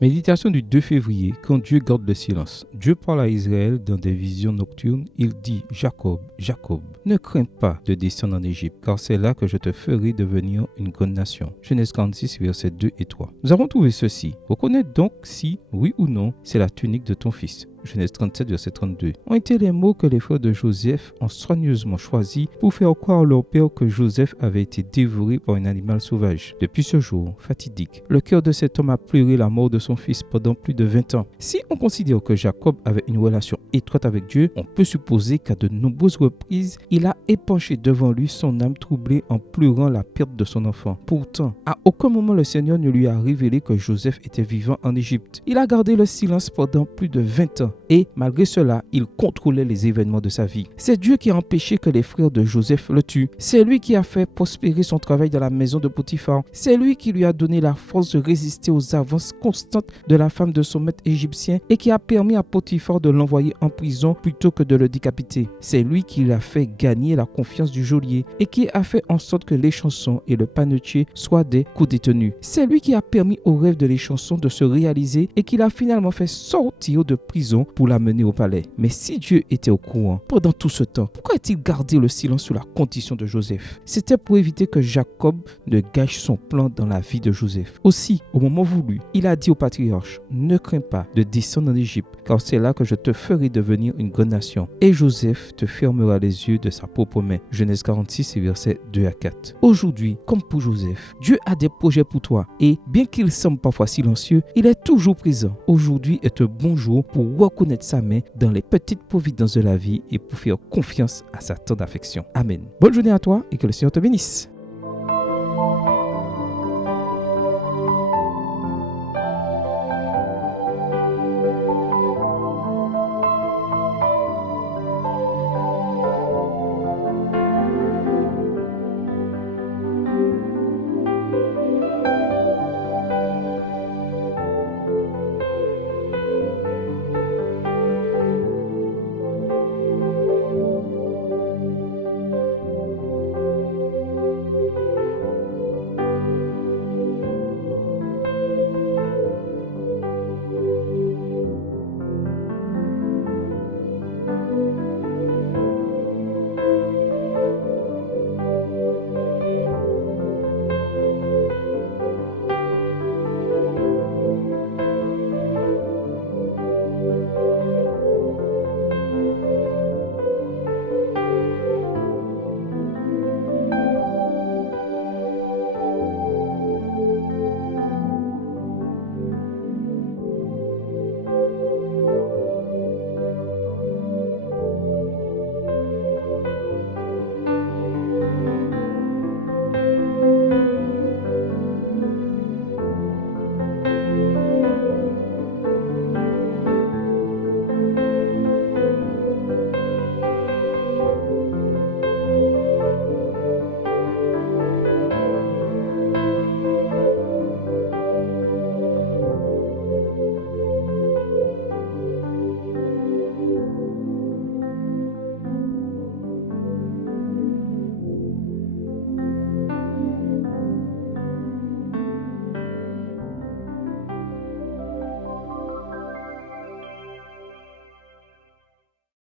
Méditation du 2 février, quand Dieu garde le silence. Dieu parle à Israël dans des visions nocturnes. Il dit, Jacob, Jacob, ne crains pas de descendre en Égypte, car c'est là que je te ferai devenir une grande nation. Genèse 46, versets 2 et 3. Nous avons trouvé ceci. Reconnais donc si, oui ou non, c'est la tunique de ton fils. Genèse 37, verset 32, ont été les mots que les frères de Joseph ont soigneusement choisis pour faire croire à leur père que Joseph avait été dévoré par un animal sauvage. Depuis ce jour fatidique, le cœur de cet homme a pleuré la mort de son fils pendant plus de 20 ans. Si on considère que Jacob avait une relation étroite avec Dieu, on peut supposer qu'à de nombreuses reprises, il a épanché devant lui son âme troublée en pleurant la perte de son enfant. Pourtant, à aucun moment le Seigneur ne lui a révélé que Joseph était vivant en Égypte. Il a gardé le silence pendant plus de 20 ans. Et malgré cela, il contrôlait les événements de sa vie. C'est Dieu qui a empêché que les frères de Joseph le tuent. C'est lui qui a fait prospérer son travail dans la maison de Potiphar. C'est lui qui lui a donné la force de résister aux avances constantes de la femme de son maître égyptien et qui a permis à Potiphar de l'envoyer en prison plutôt que de le décapiter. C'est lui qui l'a fait gagner la confiance du geôlier et qui a fait en sorte que l'échanson et le panetier soient des co-détenus. C'est lui qui a permis au rêve de l'échanson de se réaliser et qui l'a finalement fait sortir de prison pour l'amener au palais. Mais si Dieu était au courant pendant tout ce temps, pourquoi a-t-il gardé le silence sur la condition de Joseph? C'était pour éviter que Jacob ne gâche son plan dans la vie de Joseph. Aussi, au moment voulu, il a dit au patriarche, ne crains pas de descendre en Égypte, car c'est là que je te ferai devenir une grande nation. Et Joseph te fermera les yeux de sa propre main. Genèse 46, versets 2 à 4. Aujourd'hui, comme pour Joseph, Dieu a des projets pour toi et bien qu'il semble parfois silencieux, il est toujours présent. Aujourd'hui est un bon jour pour reconnaître sa main dans les petites providences de la vie et pour faire confiance à sa tendre affection. Amen. Bonne journée à toi et que le Seigneur te bénisse.